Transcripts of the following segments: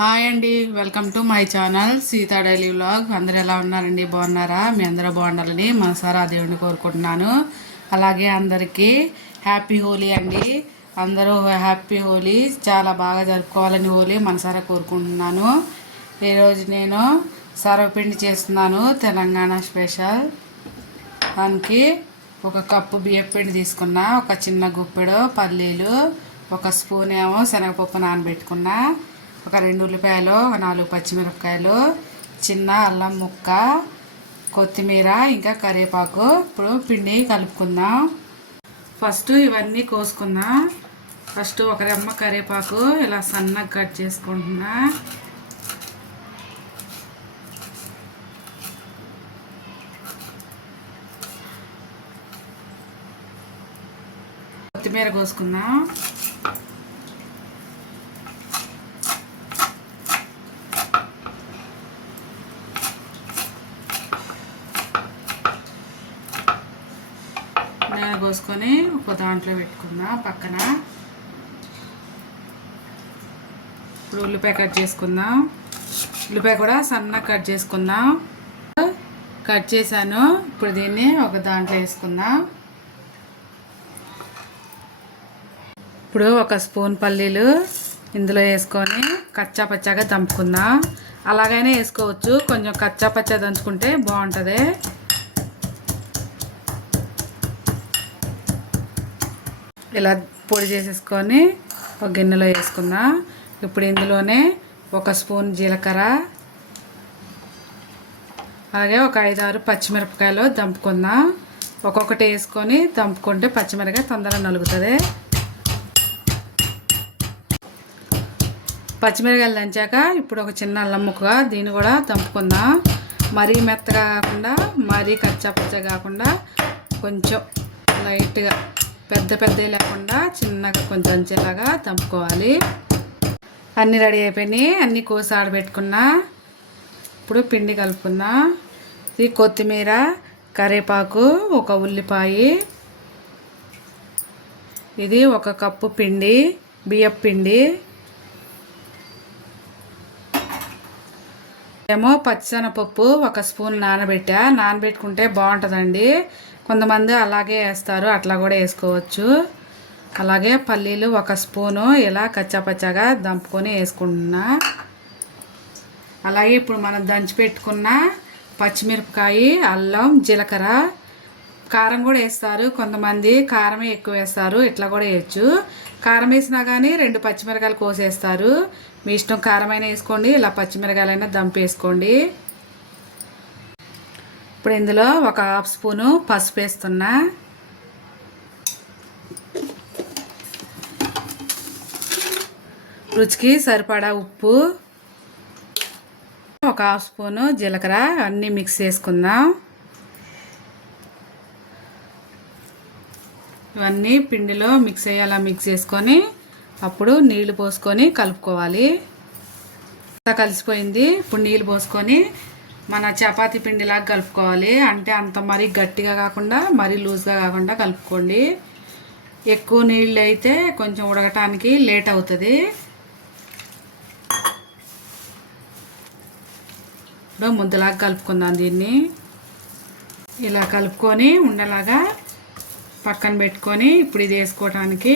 Hi అండి, welcome to my channel Sita daily vlog. అందరు ఎలా ఉన్నారండి? బాగున్నారా? మీ అందరూ బాగుండాలని మనసారా దేవుడిని కోరుకుంటున్నాను. అలాగే అందరికీ హ్యాపీ హోలీ అండి. అందరూ హ్యాపీ హోలీ చాలా బాగా జరుపుకోవాలని హోలీ మనసారా కోరుకుంటున్నాను. ఈరోజు నేను సర్వపిండి చేస్తున్నాను, తెలంగాణ స్పెషల్. దానికి ఒక కప్పు బియ్యం పిండి తీసుకున్నా, ఒక చిన్న గుప్పెడు పల్లీలు, ఒక స్పూన్ ఏమో శనగపప్పు నానబెట్టుకున్నా, ఒక 2 ఉల్లిపాయలు, ఒక 4 పచ్చిమిరపకాయలు, చిన్న అల్లం ముక్క, కొత్తిమీర, ఇంకా కరివేపాకు. ఇప్పుడు పిండి కలుపుకుందాం. ఫస్ట్ ఇవన్నీ కోసుకుందాం. ఫస్ట్ ఒక రెమ్మ కరివేపాకు ఇలా సన్నగా కట్ చేసుకుంటున్నా. కొత్తిమీర కోసుకుందాం. నూనె కోసుకొని ఒక దాంట్లో పెట్టుకుందాం పక్కన. ఇప్పుడు ఉల్లిపాయ కట్ చేసుకుందాం. ఉల్లిపాయ కూడా సన్నగా కట్ చేసుకుందాం. కట్ చేశాను. ఇప్పుడు దీన్ని ఒక దాంట్లో వేసుకుందాం. ఇప్పుడు ఒక స్పూన్ పల్లీలు ఇందులో వేసుకొని కచ్చా పచ్చాగా దంపుకుందాం. అలాగైనా వేసుకోవచ్చు, కొంచెం కచ్చా పచ్చా దంచుకుంటే బాగుంటుంది. ఇలా పొడి చేసేసుకొని ఒక గిన్నెలో వేసుకుందాం. ఇప్పుడు ఇందులోనే ఒక స్పూన్ జీలకర్ర, అలాగే ఒక 5-6 పచ్చిమిరపకాయలు దంపుకుందాం. ఒక్కొక్కటి వేసుకొని దంపుకుంటే పచ్చిమిరపకాయ తొందరగా నలుగుతుంది. పచ్చిమిరపకాయలు దంచాక ఇప్పుడు ఒక చిన్న అల్లం ముక్క, దీన్ని కూడా దంపుకుందాం. మరీ మెత్తగా కాకుండా మరీ కచ్చా పచ్చగా కాకుండా కొంచెం లైట్గా, పెద్దవి లేకుండా చిన్నగా కొంచెం దంచేలాగా దంపుకోవాలి. అన్నీ రెడీ అయిపోయినాయి. అన్నీ కోసి ఆడబెట్టుకున్నా. ఇప్పుడు పిండి కలుపుకున్నా. ఇది కొత్తిమీర, కరివేపాకు, ఒక ఉల్లిపాయ, ఇది ఒక కప్పు పిండి, బియ్యపు పిండి, ఏమో పచ్చిశనగపప్పు ఒక స్పూన్ నానబెట్టుకుంటే బాగుంటుందండి. కొంతమంది అలాగే వేస్తారు, అట్లా కూడా వేసుకోవచ్చు. అలాగే పల్లీలు ఒక స్పూను ఇలా కచ్చాపచ్చాగా దంపుకొని వేసుకుంటున్నా. అలాగే ఇప్పుడు మనం దంచి పెట్టుకున్న పచ్చిమిరపకాయ, అల్లం, జీలకర్ర, కారం కూడా వేస్తారు. కొంతమంది కారమే ఎక్కువ వేస్తారు, ఇట్లా కూడా వేయచ్చు. కారం వేసినా కానీ 2 పచ్చిమిరకాయలు కోసేస్తారు. మీ ఇష్టం, కారమైనా వేసుకోండి, ఇలా పచ్చిమిరకాయలైనా దంపు వేసుకోండి. ఇప్పుడు ఇందులో ఒక 1/2 స్పూను పసుపు వేస్తున్నా. రుచికి సరిపడా ఉప్పు, ఒక 1/2 స్పూను జీలకర్ర, అన్నీ మిక్స్ చేసుకుందాం. ఇవన్నీ పిండిలో మిక్స్ అయ్యేలా మిక్స్ చేసుకొని అప్పుడు నీళ్లు పోసుకొని కలుపుకోవాలి. కలిసిపోయింది. ఇప్పుడు నీళ్ళు పోసుకొని మన చపాతీ పిండిలాగా కలుపుకోవాలి. అంటే అంత మరీ గట్టిగా కాకుండా మరీ లూజ్గా కాకుండా కలుపుకోండి. ఎక్కువ నీళ్ళు అయితే కొంచెం ఉడకటానికి లేట్ అవుతుంది. ఇప్పుడు ముద్దలాగా కలుపుకుందాం. దీన్ని ఇలా కలుపుకొని ఉండలాగా పక్కన పెట్టుకొని ఇప్పుడు ఇది వేసుకోవటానికి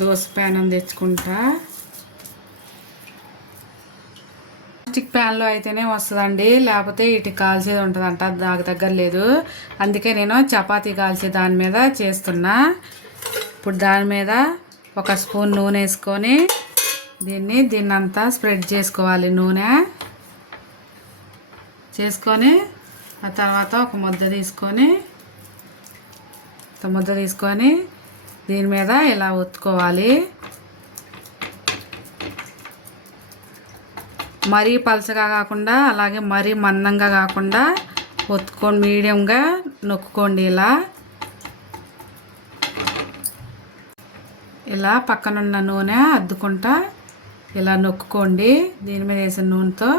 దోశ ప్యాన్ తెచ్చుకుంటా. స్టిక్ ప్యాన్లో అయితేనే వస్తుందండి, లేకపోతే ఇటు కాల్చేది ఉంటుందంట, నాకు దగ్గర లేదు. అందుకే నేను చపాతీ కాల్చే దాని మీద చేస్తున్నా. ఇప్పుడు దాని మీద ఒక స్పూన్ నూనె వేసుకొని దీన్నంతా స్ప్రెడ్ చేసుకోవాలి. నూనె చేసుకొని ఆ తర్వాత ఒక ముద్ద తీసుకొని దీని మీద ఇలా ఒత్తుకోవాలి. మరీ పలచగా కాకుండా అలాగే మరీ మందంగా కాకుండా ఒత్తుకొని మీడియంగా నొక్కుకోండి. ఇలా పక్కనున్న నూనె అద్దుకుంటా ఇలా నొక్కుకోండి. దీని మీద వేసిన నూనెతో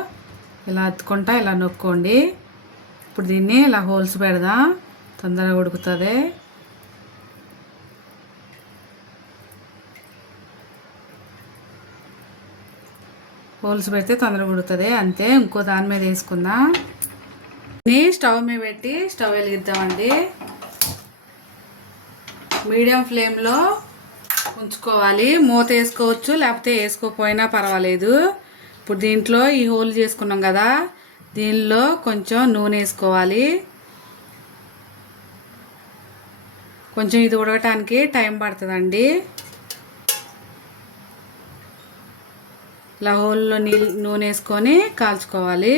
ఇలా అద్దుకుంటా ఇలా నొక్కోండి. ఇప్పుడు దీన్ని ఇలా హోల్స్ పెడదాం, తొందరగా ఉడుకుతుంది. హోల్స్ పెడితే తొందరగా ఉడుతుంది అంతే. ఇంకో దాని మీద వేసుకుందాం. స్టవ్ మీద పెట్టి స్టవ్ వెలిగిద్దామండి. మీడియం ఫ్లేమ్లో ఉంచుకోవాలి. మూత వేసుకోవచ్చు, లేకపోతే వేసుకోకపోయినా పర్వాలేదు. ఇప్పుడు దీంట్లో ఈ హోల్ చేసుకున్నాం కదా, దీనిలో కొంచెం నూనె వేసుకోవాలి. కొంచెం ఇది ఉడకటానికి టైం పడుతుందండి. ఇలా హోల్లో నూనె వేసుకొని కాల్చుకోవాలి.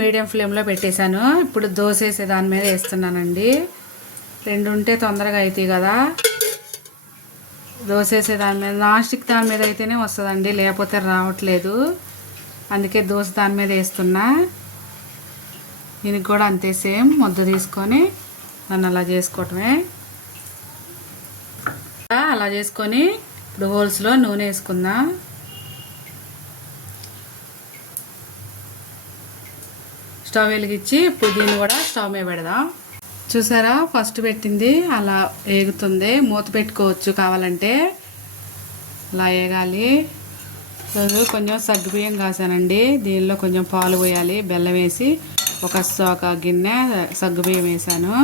మీడియం ఫ్లేమ్లో పెట్టేశాను. ఇప్పుడు దోశ వేసే దాని మీద వేస్తున్నానండి. రెండు ఉంటే తొందరగా అవుతాయి కదా. దోశ వేసే దాని మీద, నాన్ స్టిక్ దాని మీద అయితేనే వస్తుందండి, లేకపోతే రావట్లేదు. అందుకే దోశ దాని మీద వేస్తున్నా. దీనికి కూడా అంతే, సేమ్ ముద్ద తీసుకొని నన్ను అలా చేసుకోవటమే. అలా చేసుకొని ఇప్పుడు హోల్స్లో నూనె వేసుకుందాం. స్టవ్ వెలిగించి ఇప్పుడు దీన్ని కూడా స్టవ్ మీద పెడదాం. చూసారా, ఫస్ట్ పెట్టింది అలా వేగుతుంది. మూత పెట్టుకోవచ్చు కావాలంటే. అలా వేగాలి. కొంచెం సగ్గుబియ్యం కాసానండి. దీనిలో కొంచెం పాలు పోయాలి, బెల్లం వేసి ఒక గిన్నె సగ్గుబియ్యం వేసాను.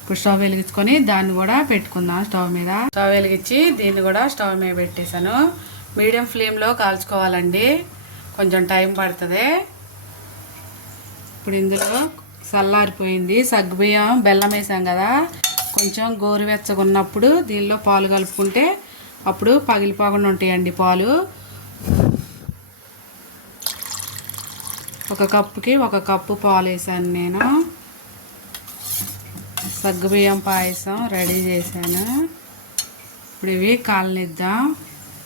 ఇప్పుడు స్టవ్ వెలిగించుకొని దాన్ని కూడా పెట్టుకుందాం స్టవ్ మీద. స్టవ్ వెలిగించి దీన్ని కూడా స్టవ్ మీద పెట్టేశాను. మీడియం ఫ్లేమ్లో కాల్చుకోవాలండి, కొంచెం టైం పడుతుంది. ఇప్పుడు ఇందులో చల్లారిపోయింది సగ్గుబియ్యం, బెల్లం వేసాం కదా, కొంచెం గోరువెచ్చగా ఉన్నప్పుడు దీనిలో పాలు కలుపుకుంటే అప్పుడు పగిలిపోకుండా ఉంటాయండి పాలు. ఒక కప్పుకి 1 కప్పు పాలు వేసాను నేను. సగ్గుబియ్యం పాయసం రెడీ చేశాను. ఇప్పుడు ఇవి కాలనిద్దాం.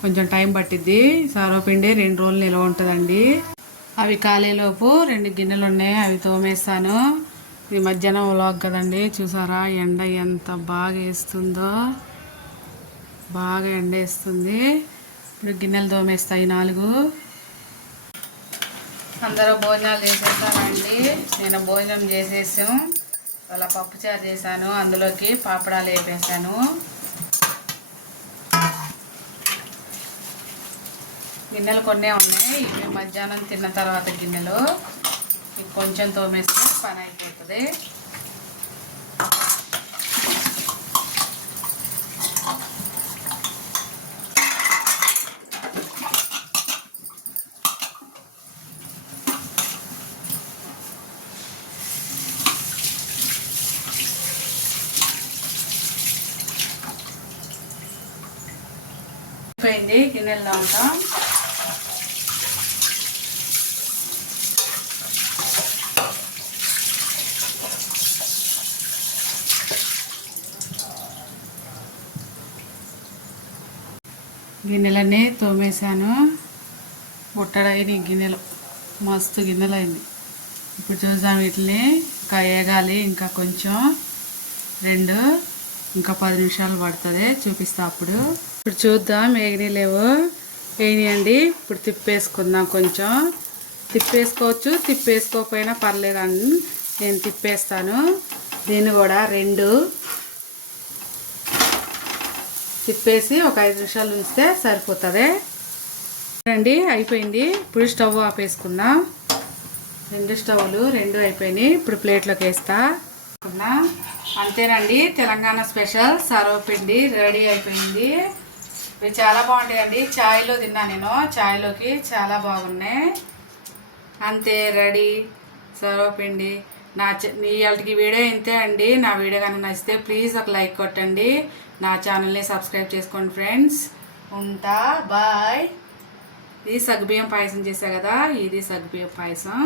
కొంచెం టైం పట్టిద్ది. సర్వపిండి 2 రోజులు నిల్వ ఉంటుందండి. అవి కాలేలోపు 2 గిన్నెలు ఉన్నాయి, అవి తోమేస్తాను. ఈ మధ్యాహ్నం వ్లాగ్ కదండి, చూసారా ఎండ ఎంత బాగా వేస్తుందో. బాగా ఎండ వేస్తుంది. ఇప్పుడు గిన్నెలు తోమేస్తాయి 4. అందరూ భోజనాలు చేసేస్తానండి. నేను భోజనం చేసేసాం. అలా పప్పుచారు చేశాను, అందులోకి పాపడాలు వేపేసాను. గిన్నెలు కొన్నే ఉన్నాయి, ఇవి మధ్యాహ్నం తిన్న తర్వాత గిన్నెలు. ఇవి కొంచెం తోమేస్తే పని అయిపోతుంది. అయిపోయింది, గిన్నెలు తోముతాం. గిన్నెలన్నీ తోమేశాను. బుట్టడైన గిన్నెలు, మస్తు గిన్నెలు అయింది. ఇప్పుడు చూద్దాం వీటిని. ఇంకా వేగాలి, ఇంకా కొంచెం ఇంకా 10 నిమిషాలు పడుతుంది, చూపిస్తా అప్పుడు. ఇప్పుడు చూద్దాం వేగినాయి లేవు. వేగినాయండి. ఇప్పుడు తిప్పేసుకుందాం. కొంచెం తిప్పేసుకోవచ్చు, తిప్పేసుకోకపోయినా పర్లేదండి. నేను తిప్పేస్తాను. దీన్ని కూడా 2 తిప్పేసి ఒక 5 నిమిషాలు ఉంచితే సరిపోతుంది అండి. అయిపోయింది. ఇప్పుడు స్టవ్ ఆపేసుకుందాం. 2 స్టవ్లు 2 అయిపోయినాయి. ఇప్పుడు ప్లేట్లోకి వేస్తా. అంతేనండి, తెలంగాణ స్పెషల్ సర్వపిండి రెడీ అయిపోయింది. ఇవి చాలా బాగుంటాయండి. చాయ్లో తిన్నా నేను, చాయ్లోకి చాలా బాగున్నాయి. అంతే, రెడీ సర్వపిండి. ఇవాళకి వీడియో ఇంతే అండి. నా వీడియో కనుక నచ్చితే ప్లీజ్ ఒక లైక్ కొట్టండి. నా ఛానల్ని సబ్స్క్రైబ్ చేసుకోండి ఫ్రెండ్స్. ఉంటా, బాయ్. ఇది సగ్గుబియ్యం పాయసం చేశా కదా, ఇది సగ్గుబియ్యం పాయసం.